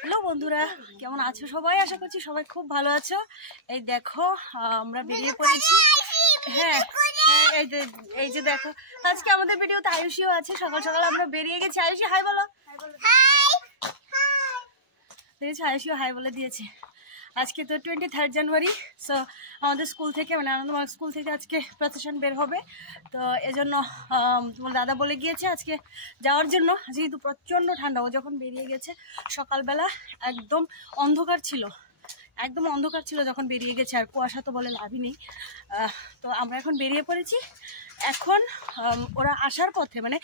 Hello বন্ধুরা, কেমন আছো সবাই? আশা করছি সবাই খুব ভালো আছো। এই দেখো আমরা বেরিয়ে পড়েছি। হ্যাঁ, এই যে দেখো, আজকে আমাদের ভিডিওতে আয়ুষিও আছে। সকাল সকাল আমরা বেরিয়ে গেছি। আয়ুষি হাই বলো। দেখেছি আয়ুষিও হাই বলে দিয়েছে। আজকে তো 23 জানুয়ারি। সো আমাদের স্কুল থেকে, মানে আনন্দমার্গ স্কুল থেকে আজকে প্রসেশন বের হবে। তো এজন্য তোমার দাদা বলে গিয়েছে আজকে যাওয়ার জন্য। যেহেতু প্রচণ্ড ঠান্ডা, ও যখন বেরিয়ে গেছে সকালবেলা একদম অন্ধকার ছিল, একদম অন্ধকার ছিল যখন বেরিয়ে গেছে। আর কুয়াশা তো বলে লাভই নেই। তো আমরা এখন বেরিয়ে পড়েছি। এখন ওরা আসার পথে, মানে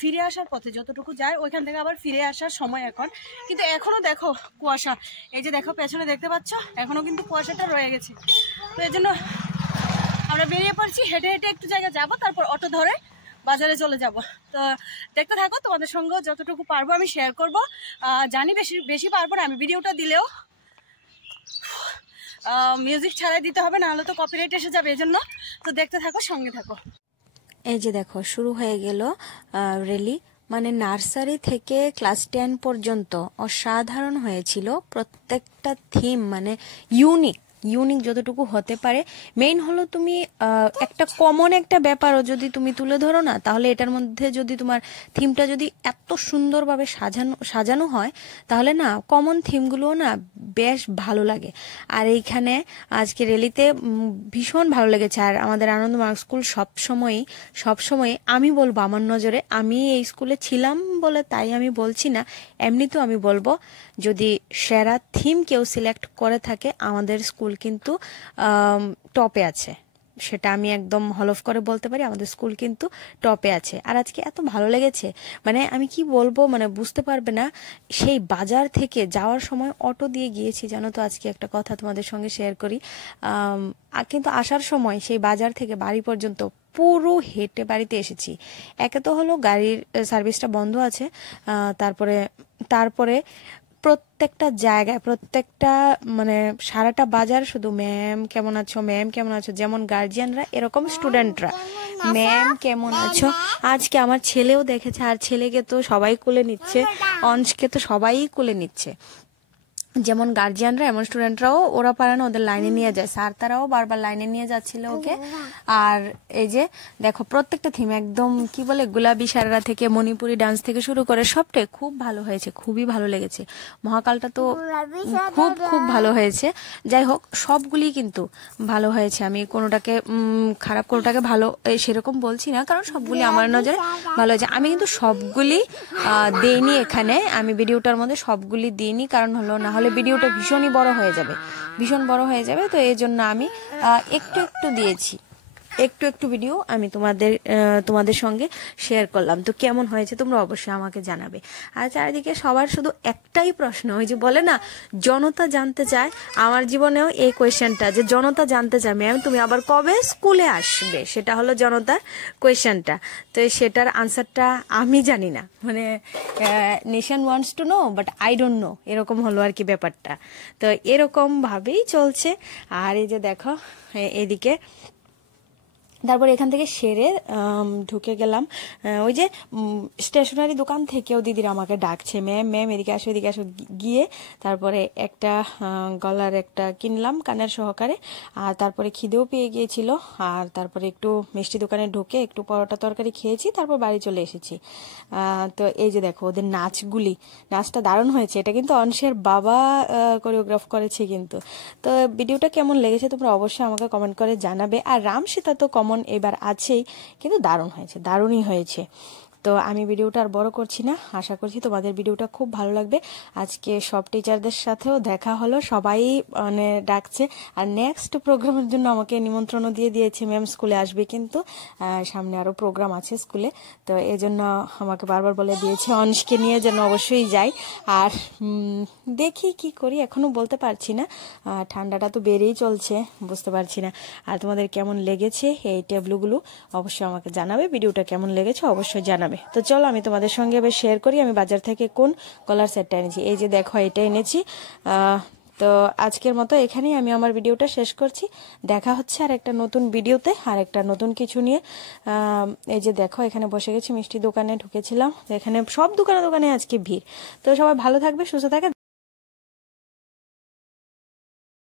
ফিরে আসার পথে যতটুকু যায় ওইখান থেকে আবার ফিরে আসার সময় এখন। কিন্তু এখনও দেখো কুয়াশা, এই যে দেখো পেছনে দেখতে পাচ্ছ, এখনও কিন্তু কুয়াশাটা রয়ে গেছে। তো এই জন্য আমরা বেরিয়ে পড়ছি। হেঁটে হেঁটে একটু জায়গা যাব, তারপর অটো ধরে বাজারে চলে যাব। তো দেখতে থাকো, তোমাদের সঙ্গে যতটুকু পারবো আমি শেয়ার করব। জানি বেশি পারবো না আমি, ভিডিওটা দিলেও মিউজিক ছাড়াই দিতে হবে, নাহলে তো কপিরাইট এসে যাবে। এজন্য তো দেখতে থাকো, সঙ্গে থাকো। এই যে দেখো শুরু হয়ে গেল রেলি, মানে নার্সারি থেকে ক্লাস 10 পর্যন্ত অসাধারণ হয়েছিল। প্রত্যেকটা থিম মানে ইউনিক যতটুকু হতে পারে। মেইন হলো তুমি একটা কমন একটা ব্যাপারও যদি তুমি তুলে ধরো না, তাহলে এটার মধ্যে যদি তোমার থিমটা যদি এত সুন্দরভাবে সাজানো হয়, তাহলে না কমন থিমগুলোও না বেশ ভালো লাগে। আর এইখানে আজকে রেলিতে ভীষণ ভালো লেগেছে। আর আমাদের আনন্দমার্গ স্কুল সবসময় আমি বলবো, আমার নজরে, আমি এই স্কুলে ছিলাম বলে তাই আমি বলছি না, এমনিতেও আমি বলবো, যদি সেরা থিম কেউ সিলেক্ট করে থাকে, আমাদের স্কুল কিন্তু টপে আছে। সেটা আমি একদম হলফ করে বলতে পারি, আমাদের স্কুল কিন্তু টপে আছে। আর আজকে এত ভালো লেগেছে, মানে আমি কি বলবো, মানে বুঝতে পারবে না। সেই বাজার থেকে যাওয়ার সময় অটো দিয়ে গিয়েছি, জানো তো। আজকে একটা কথা তোমাদের সঙ্গে শেয়ার করি। কিন্তু আসার সময় সেই বাজার থেকে বাড়ি পর্যন্ত পুরো হেঁটে বাড়িতে এসেছি। একে তো হলো গাড়ির সার্ভিসটা বন্ধ আছে, তারপরে প্রত্যেকটা জায়গায়, প্রত্যেকটা মানে সারাটা বাজার শুধু ম্যাম কেমন আছো, ম্যাম কেমন আছো। যেমন গার্জিয়ানরা, এরকম স্টুডেন্টরা ম্যাম কেমন আছো। আজকে আমার ছেলেও দেখেছে, আর ছেলেকে তো সবাই কোলে নিচ্ছে, অংশকে তো সবাই কোলে নিচ্ছে। যেমন গার্জিয়ানরা এমন স্টুডেন্টরাও, ওরা পারে না, ওদের লাইনে নিয়ে যায়। স্যার তারাও বারবার লাইনে নিয়ে যাচ্ছিল ওকে। আর এই যে দেখো প্রত্যেকটা থিম একদম কি বলে, গোলাপি সারারা থেকে মণিপুরি ডান্স থেকে শুরু করে সবটাই খুব ভালো হয়েছে, খুবই ভালো লেগেছে। মহাকালটা তো খুব ভালো হয়েছে। যাই হোক, সবগুলি কিন্তু ভালো হয়েছে। আমি কোনোটাকে খারাপ, কোনোটাকে ভালো সেরকম বলছি না, কারণ সবগুলি আমার নজরে ভালো হয়েছে। আমি কিন্তু সবগুলি দিইনি এখানে, আমি ভিডিওটার মধ্যে সবগুলি দিইনি, কারণ হলো না হলে ভিডিওটা ভীষণ বড় হয়ে যাবে। তো এই জন্য আমি একটু দিয়েছি, একটু ভিডিও আমি তোমাদের সঙ্গে শেয়ার করলাম। তো কেমন হয়েছে তোমরা অবশ্যই আমাকে জানাবে। আর চারিদিকে সবার শুধু একটাই প্রশ্ন, ওই যে বলে না, জনতা জানতে চায়। আমার জীবনেও এই কোয়েশ্চেনটা, যে জনতা জানতে চায় ম্যাম তুমি আবার কবে স্কুলে আসবে, সেটা হলো জনতার কোয়েশ্চেনটা। তো সেটার আনসারটা আমি জানি না, মানে nation wants to know but I don't know, এরকম হলো আর কি ব্যাপারটা। তো এরকম ভাবেই চলছে। আর এই যে দেখো এদিকে, তারপর এখান থেকে সেরে ঢুকে গেলাম ওই যে স্টেশনারি দোকান থেকেও দিদিরা আমাকে ডাকছে, ম্যাম এদিকে আসো। গিয়ে তারপরে একটা গলার একটা কিনলাম কানের সহকারে। আর তারপরে খিদেও পেয়ে গিয়েছিল, আর তারপরে একটু মিষ্টি দোকানে ঢুকে একটু পরোটা তরকারি খেয়েছি, তারপর বাড়ি চলে এসেছি। তো এই যে দেখো ওদের নাচটা দারুণ হয়েছে। এটা কিন্তু অংশের বাবা কোরিওগ্রাফ করেছে কিন্তু। তো ভিডিওটা কেমন লেগেছে তোমরা অবশ্যই আমাকে কমেন্ট করে জানাবে। আর রাম সীতা তো এবার আছেই, কিন্তু দারুণই হয়েছে। তো আমি ভিডিওটা আর বড় করছি না, আশা করছি তোমাদের ভিডিওটা খুব ভালো লাগবে। আজকে সব টিচারদের সাথেও দেখা হলো, সবাই মানে ডাকছে। আর নেক্সট প্রোগ্রামের জন্য আমাকে নিমন্ত্রণও দিয়ে দিয়েছে, ম্যাম স্কুলে আসবে, কিন্তু সামনে আরও প্রোগ্রাম আছে স্কুলে। তো এই জন্য আমাকে বারবার বলে দিয়েছে অংশকে নিয়ে যেন অবশ্যই যাই। আর দেখি কি করি, এখনো বলতে পারছি না, ঠান্ডাটা তো বেড়েই চলছে, বুঝতে পারছি না। আর তোমাদের কেমন লেগেছে এই ট্যাবলুগুলো অবশ্যই আমাকে জানাবে, ভিডিওটা কেমন লেগেছে অবশ্যই জানাবে। তো চলো আমি তোমাদের সঙ্গে এবার শেয়ার করি আমি বাজার থেকে কোন গলার সেটটা এনেছি। এই যে দেখো এটা এনেছি, তো আজকের মতো এখানেই আমি আমার ভিডিওটা শেষ করছি। দেখা হচ্ছে আর একটা নতুন ভিডিওতে আর একটা নতুন কিছু নিয়ে। এই যে দেখো এখানে বসে গেছি, মিষ্টি দোকানে ঢুকেছিলাম, এখানে সব দোকানে আজকে ভিড়। তো সবাই ভালো থাকবে, সুস্থ থাকবে।